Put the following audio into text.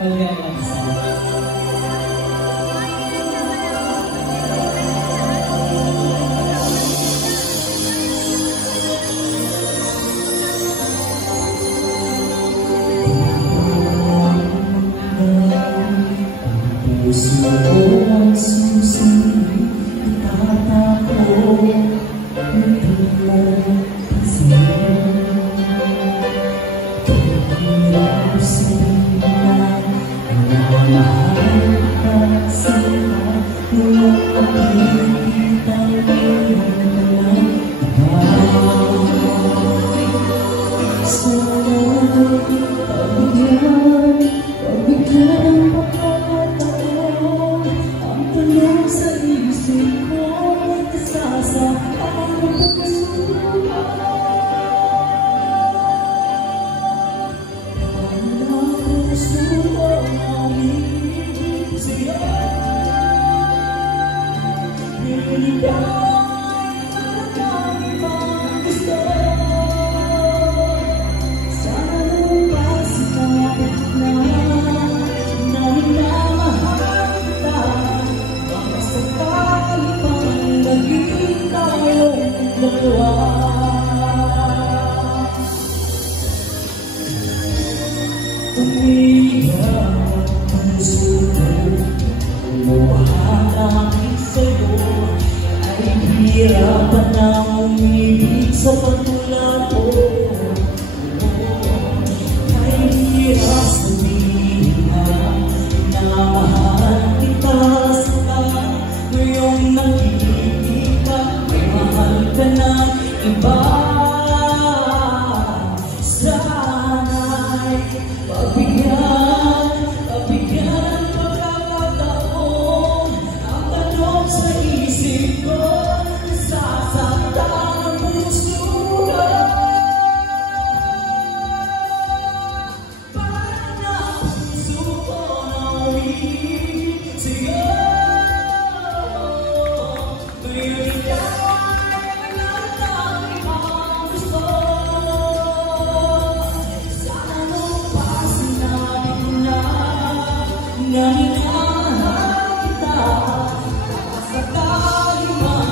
Olga Lanza. Puso ko ang susi, itatakbo, hindi mo pansinin. Hirap sabihin na mahal ka sa'yo, ngunit nakikita mo sana pagbigyan pagkakataon ang tanong sa isip ko, nasasaktan mo puso ka. Ang puso ko nangingin sa'yo, binigay ang ibang gusto. Umiiyak ang puso ko, lumahanapin sa'yo, ay hirapan na umibig sa pagtulad ko. Ay hirap sabihin na mahal kita sa ngayong nakikita, may mahal ka na iba. Sana'y pagbigyan ang pagkakataon ang tanong sa isip ko, nasasaktan ang puso ko. Parang na ang puso ko nauwiin sa'yo. Ngayon na kita, nakasakali man,